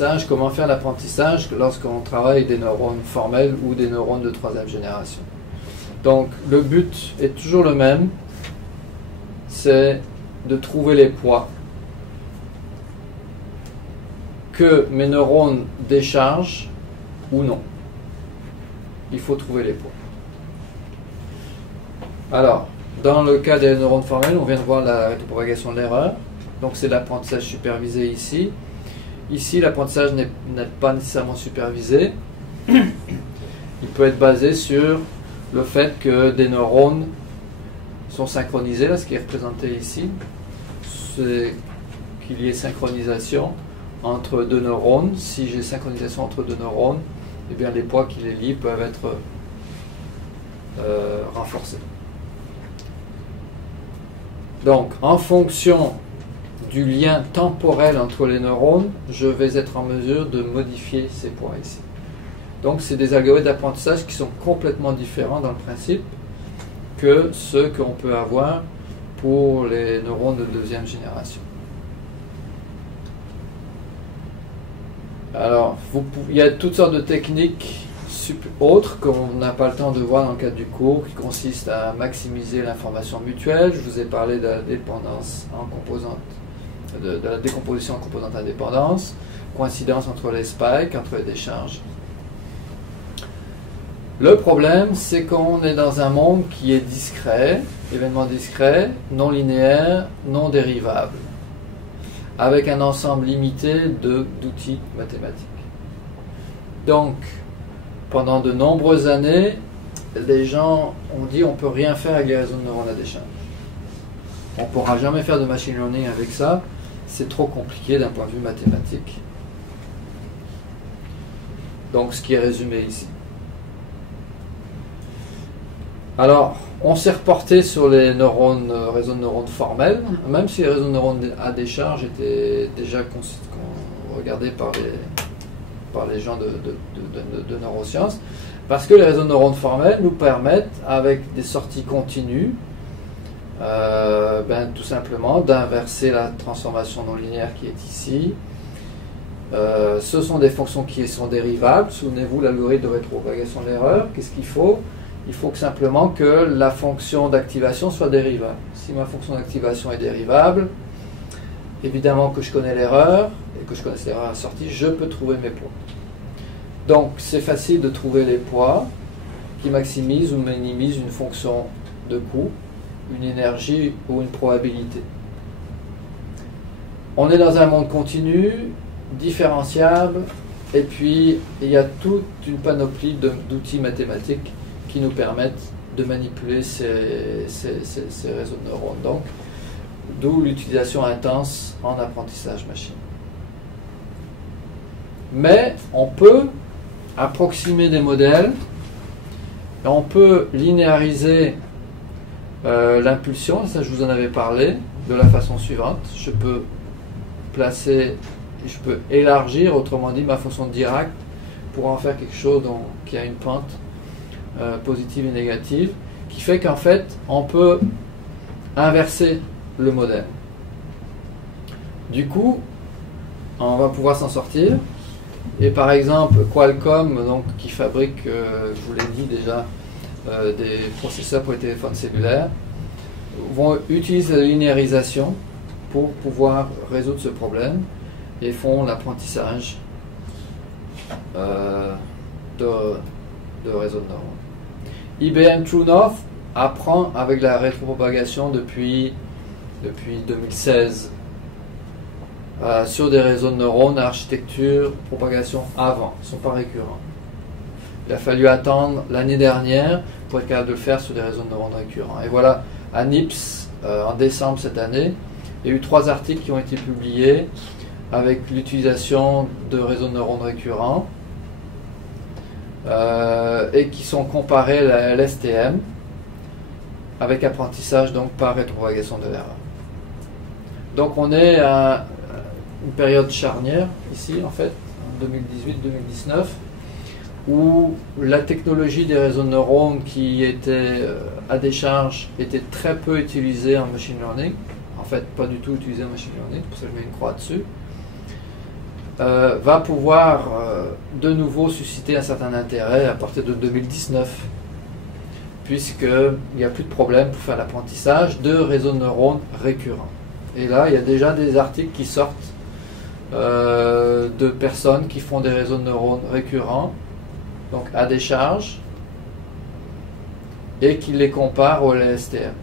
l'apprentissage, comment faire l'apprentissage lorsqu'on travaille des neurones formels ou des neurones de troisième génération. Donc le but est toujours le même, c'est de trouver les poids que mes neurones déchargent ou non. Il faut trouver les poids. Alors, dans le cas des neurones formels, on vient de voir la rétropropagation de l'erreur. Donc c'est l'apprentissage supervisé ici. Ici, l'apprentissage n'est pas nécessairement supervisé. Il peut être basé sur le fait que des neurones sont synchronisés. Là, ce qui est représenté ici, c'est qu'il y ait synchronisation entre deux neurones. Si j'ai synchronisation entre deux neurones, eh bien les poids qui les lient peuvent être renforcés. Donc, en fonction du lien temporel entre les neurones, je vais être en mesure de modifier ces poids ici. Donc, c'est des algorithmes d'apprentissage qui sont complètement différents dans le principe que ceux qu'on peut avoir pour les neurones de deuxième génération. Alors, il y a toutes sortes de techniques autres qu'on n'a pas le temps de voir dans le cadre du cours, qui consistent à maximiser l'information mutuelle. Je vous ai parlé de la dépendance en composante, de la décomposition en composante indépendance, coïncidence entre les spikes, entre les décharges. Le problème, c'est qu'on est dans un monde qui est discret, événement discret, non linéaire, non dérivable, avec un ensemble limité d'outils mathématiques. Donc, pendant de nombreuses années, les gens ont dit on ne peut rien faire avec les réseaux de neurones à décharge. On ne pourra jamais faire de machine learning avec ça, c'est trop compliqué d'un point de vue mathématique. Donc ce qui est résumé ici. Alors, on s'est reporté sur les neurones, réseaux de neurones formels, même si les réseaux de neurones à décharge étaient déjà regardés par les gens de neurosciences, parce que les réseaux de neurones formels nous permettent, avec des sorties continues, tout simplement d'inverser la transformation non linéaire qui est ici. Ce sont des fonctions qui sont dérivables. Souvenez-vous l'algorithme de rétropropagation de l'erreur. Qu'est-ce qu'il faut? Il faut simplement que la fonction d'activation soit dérivable. Si ma fonction d'activation est dérivable, évidemment que je connais l'erreur, et que je connais l'erreur à la sortie, je peux trouver mes poids. Donc c'est facile de trouver les poids qui maximisent ou minimisent une fonction de coût, une énergie ou une probabilité. On est dans un monde continu, différenciable, et puis il y a toute une panoplie d'outils mathématiques qui nous permettent de manipuler ces réseaux de neurones. Donc, d'où l'utilisation intense en apprentissage machine. Mais on peut approximer des modèles, et on peut linéariser l'impulsion, ça je vous en avais parlé, de la façon suivante. Je peux élargir, autrement dit, ma fonction de Dirac pour en faire quelque chose qui a une pente positive et négative, qui fait qu'en fait, on peut inverser le modèle. Du coup, on va pouvoir s'en sortir. Et par exemple, Qualcomm, donc, qui fabrique, je vous l'ai dit déjà, des processeurs pour les téléphones cellulaires, vont utiliser la linéarisation pour pouvoir résoudre ce problème et font l'apprentissage de réseaux de neurones. IBM True North apprend avec la rétropropagation depuis 2016 sur des réseaux de neurones à architecture propagation avant, ils ne sont pas récurrents. Il a fallu attendre l'année dernière pour être capable de le faire sur des réseaux de neurones récurrents. Et voilà, à NIPS, en décembre cette année, il y a eu 3 articles qui ont été publiés avec l'utilisation de réseaux de neurones récurrents et qui sont comparés à l'STM avec apprentissage donc par rétropropagation de l'erreur. Donc on est à une période charnière ici en fait, en 2018-2019, où la technologie des réseaux de neurones qui était à décharge était très peu utilisée en machine learning, en fait pas du tout utilisée en machine learning, pour ça que je mets une croix dessus. va pouvoir de nouveau susciter un certain intérêt à partir de 2019, puisqu'il n'y a plus de problème pour faire l'apprentissage de réseaux de neurones récurrents. Et là, il y a déjà des articles qui sortent de personnes qui font des réseaux de neurones récurrents, donc à décharge, et qui les comparent au LSTM.